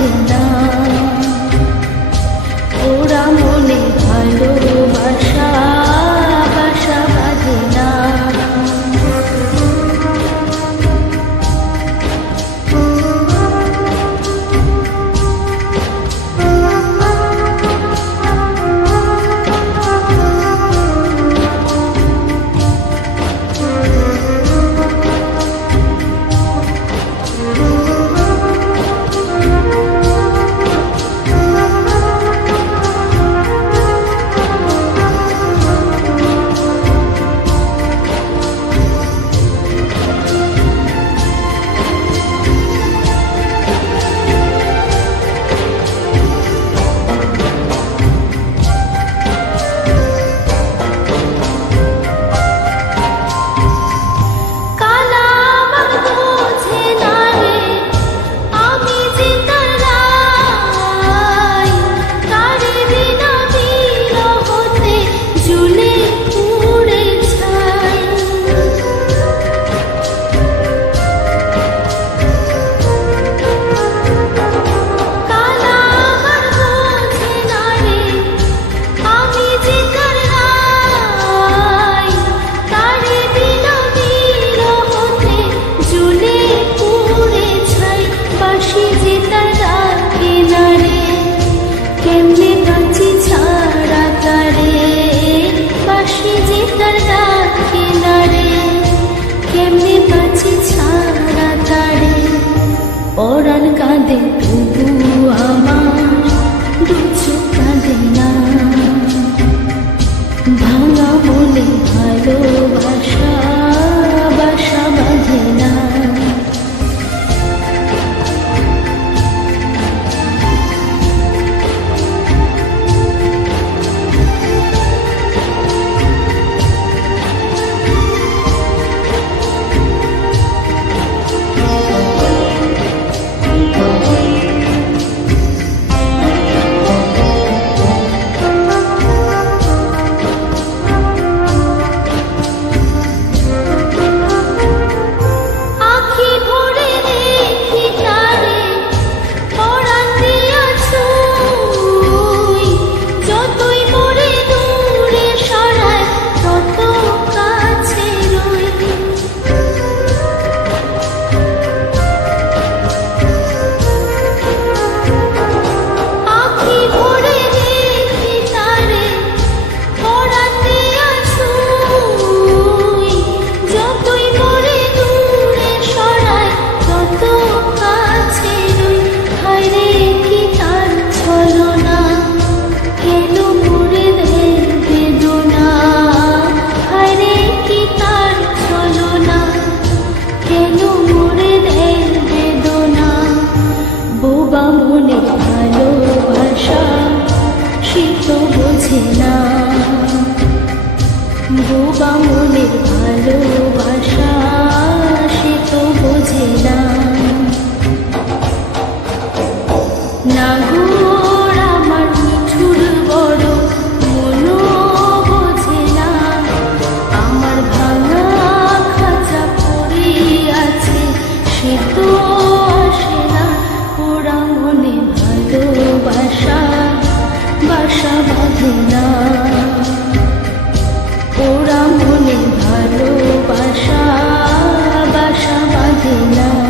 বাঁধে না, ওরা মনে ভালোবাসা বাসা বাঁধে না। পরাণ কাঁদে তবু আমার দু চোখ কাঁদে না, ভাঙা মনে ভালোবাসা বাসা বাঁধে না। মনে ভালোবাসা সে তো বোঝে না, বোবা মনের ভালোবাসা সে তো বোঝে না। নাগর আমার মিঠুর বড় মনো বোঝে না, আমার ভাঙা খাঁচা পড়ে আছে সে তো আসে না। ওরা মনে ভালোবাসা বাসা বাঁধে না, ওরা মনে ভালোবাসা বাসা বাঁধে না।